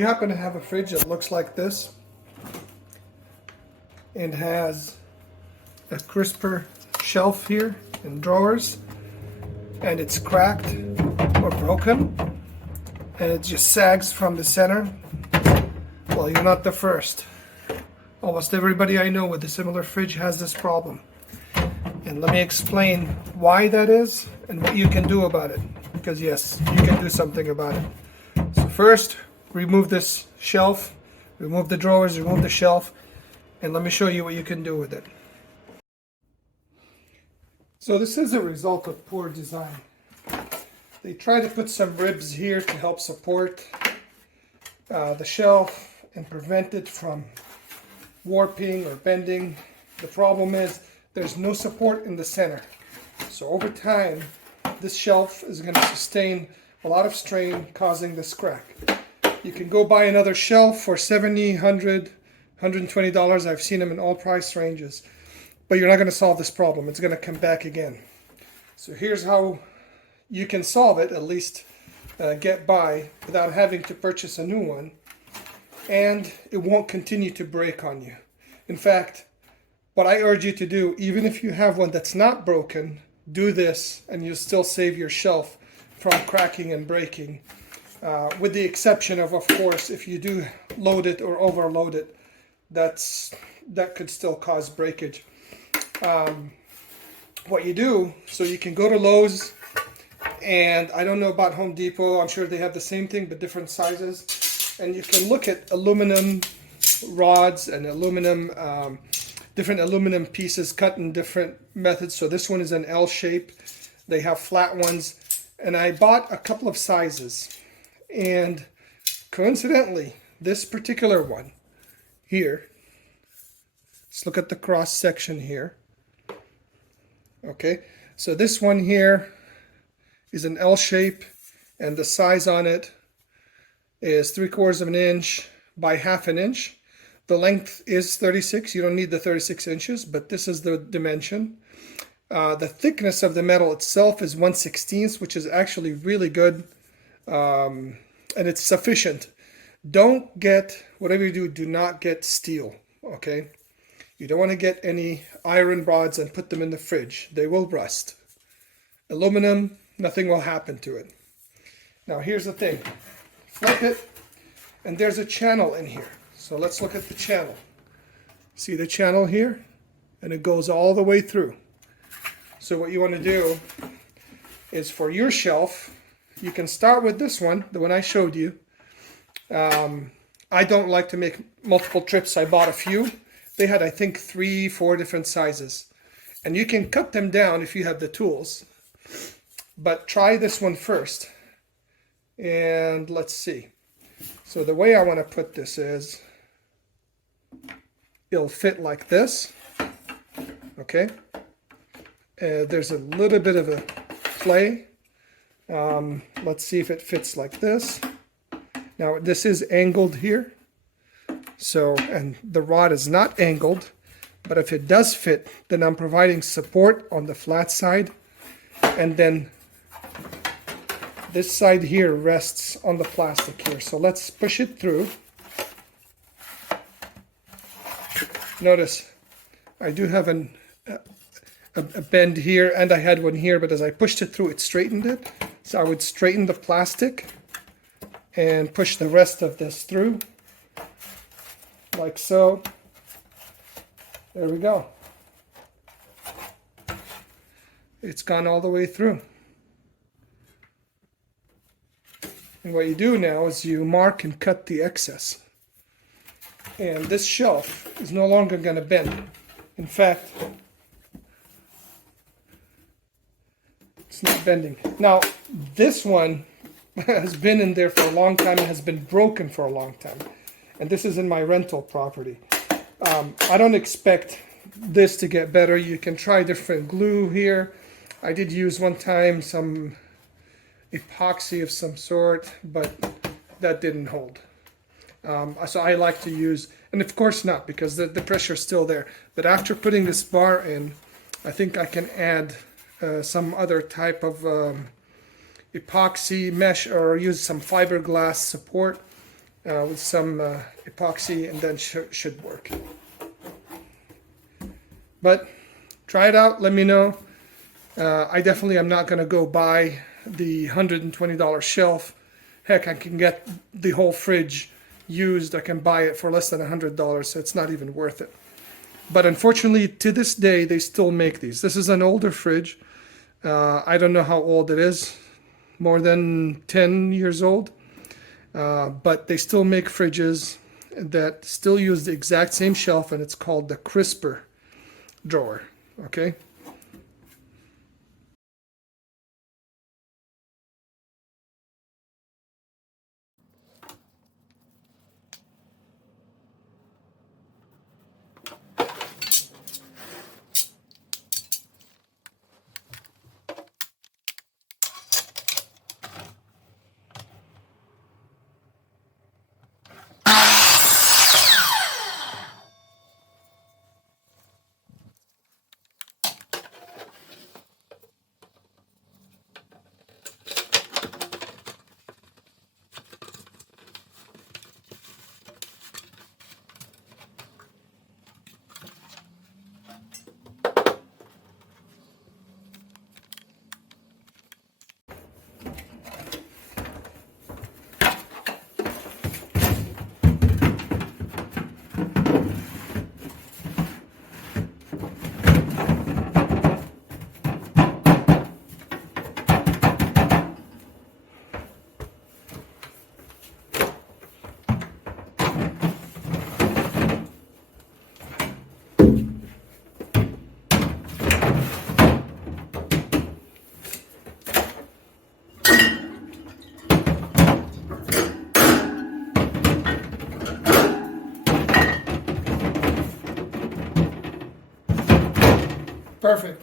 you happen to have a fridge that looks like this and has a crisper shelf here and drawers, and it's cracked or broken and it just sags from the center, well, you're not the first. Almost everybody I know with a similar fridge has this problem. And let me explain why that is and what you can do about it. Because yes, you can do something about it. So first, remove this shelf, remove the drawers, remove the shelf, and let me show you what you can do with it. So this is a result of poor design. They try to put some ribs here to help support the shelf and prevent it from warping or bending. The problem is there's no support in the center. So over time, this shelf is going to sustain a lot of strain, causing this crack. You can go buy another shelf for $70, $100, $120. I've seen them in all price ranges. But you're not going to solve this problem. It's going to come back again. So here's how you can solve it, at least get by without having to purchase a new one. And it won't continue to break on you. In fact, what I urge you to do, even if you have one that's not broken, do this and you'll still save your shelf from cracking and breaking. With the exception of course, if you do load it or overload it, that could still cause breakage. What you do, so you can go to Lowe's, and I don't know about Home Depot, I'm sure they have the same thing but different sizes, and you can look at aluminum rods and different aluminum pieces cut in different methods. So this one is an L shape. They have flat ones, and I bought a couple of sizes, and coincidentally this particular one here, let's look at the cross section here. Okay, so this one here is an L shape, and the size on it is 3/4 of an inch by 1/2 inch. The length is 36. You don't need the 36 inches, but this is the dimension. The thickness of the metal itself is 1/16, which is actually really good, and it's sufficient. Don't get, whatever you do not get steel, okay? You don't want to get any iron rods and put them in the fridge. They will rust. Aluminum, nothing will happen to it. Now here's the thing. Flip it, and there's a channel in here. So let's look at the channel. See the channel here? And it goes all the way through. So what you want to do is, for your shelf, you can start with this one, the one I showed you. I don't like to make multiple trips. I bought a few. They had, I think, 3, 4 different sizes. And you can cut them down if you have the tools. But try this one first. And let's see. So the way I want to put this is, it'll fit like this. Okay. There's a little bit of a play. Let's see if it fits like this. Now this is angled here. So, and the rod is not angled, but if it does fit, then I'm providing support on the flat side, and then this side here rests on the plastic here. So let's push it through. Notice I do have a bend here, and I had one here, but as I pushed it through, it straightened it. So I would straighten the plastic and push the rest of this through. Like so. There we go. It's gone all the way through. And what you do now is you mark and cut the excess. And this shelf is no longer going to bend. In fact, it's not bending. Now, this one has been in there for a long time and has been broken for a long time. And this is in my rental property. I don't expect this to get better. You can try different glue here. I did use one time some epoxy of some sort, but that didn't hold. So I like to use, and of course not, because the pressure is still there. But after putting this bar in, I think I can add some other type of epoxy mesh, or use some fiberglass support, with some epoxy, and then should work. But try it out, let me know. I definitely am not going to go buy the $120 shelf. Heck, I can get the whole fridge used. I can buy it for less than $100, so it's not even worth it. But unfortunately, to this day, they still make these. This is an older fridge. I don't know how old it is, more than 10 years old. But they still make fridges that still use the exact same shelf, and it's called the crisper drawer. Okay. Perfect.